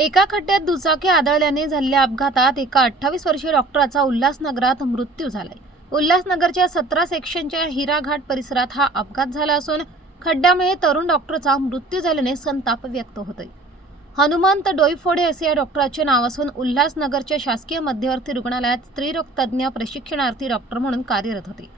एका खड्ड्यात दुचाकी आदळल्याने झालेल्या अपघातात एका 28 वर्षीय डॉक्टराचा उल्हासनगरात मृत्यू झालाय। उल्हासनगरच्या 17 सेक्शनच्या हिराघाट परिसरात हा अपघात झाला असून खड्ड्यामुळे तरुण डॉक्टरचा मृत्यू झाल्याने संताप व्यक्त होतोय। हनुमंत डोईफोडे असे या डॉक्टराचे नाव असून उल्हासनगरच्या शासकीय मध्यवर्ती रुग्णालयात स्त्रीरोग तज्ज्ञ प्रशिक्षणार्थी डॉक्टर म्हणून कार्यरत होते।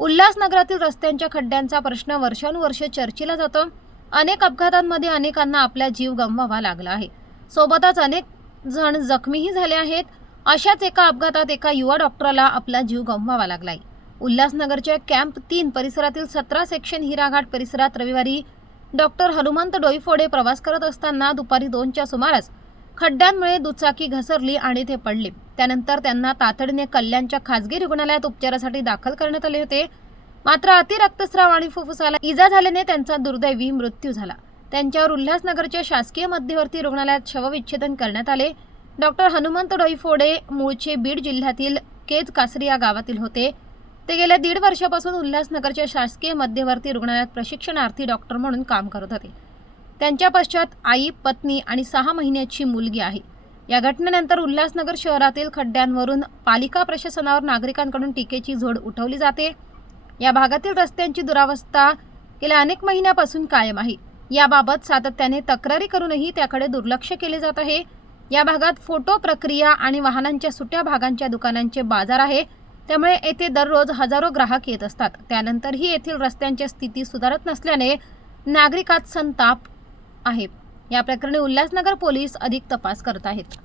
उल्हासनगरातील रस्त्यांच्या खड्ड्यांचा प्रश्न वर्षानुवर्षे चर्चेला जातो। अनेक अपघातांमध्ये अनेकांना आपला जीव गमवावा लागला आहे। सोबतच अनेक जण जखमीही झाले आहेत। अशाच एका अपघातात एका युवा डॉक्टरला आपला जीव गमवावा लागलाय। उल्हासनगरच्या कॅम्प 3 परिसरातील 17 सेक्शन हिराघाट परिसरात रविवारी डॉक्टर हनुमंत डोईफोडे प्रवास करत असताना दुपारी 2च्या सुमारास खड्ड्यांमुळे दुचाकी घसरली आणि ते पडले। त्यानंतर त्यांना तातडीने कल्याणच्या खासगी रुग्णालयात उपचारासाठी दाखल करण्यात आले होते। मात्र अति रक्तस्राव आणि फुफ्फुसाला इजा झाल्याने त्यांचा दुर्दैवी मृत्यू झाला। त्यांच्यावर उल्हासनगरच्या शासकीय मध्यवर्ती रुग्णालयात शवविच्छेदन करण्यात आले। डॉक्टर हनुमंत डोईफोडे मूळचे बीड जिल्ह्यातील केज कासरी या गावातील होते। ते गेल्या 1.5 वर्षापासून उल्हासनगरच्या शासकीय मध्यवर्ती रुग्णालयात प्रशिक्षणार्थी डॉक्टर म्हणून काम करत होते। त्यांच्या पश्चात आई, पत्नी आणि 6 महिन्याची मुलगी आहे। या घटनेनंतर उल्हासनगर शहरातील खड्ड्यांवरून पालिका प्रशासनावर नागरिकांकडून टीकेची झोड उठवली जाते। या भागातील रस्त्यांची दुरावस्था गेल्या अनेक महिन्यापासून कायम आहे। याबाबत सातत्याने तक्रारी करूनही त्याकडे दुर्लक्ष केले जात आहे। या भागात फोटो प्रक्रिया आणि वाहनांच्या सुट्या भागांच्या दुकानांचे बाजार आहे, त्यामुळे येथे दररोज हजारो ग्राहक येत असतात। त्यानंतरही येथील रस्त्यांची स्थिती सुधारत नसल्याने नागरिकात संताप आहे। या प्रकरणी उल्हासनगर पोलीस अधिक तपास करत आहेत।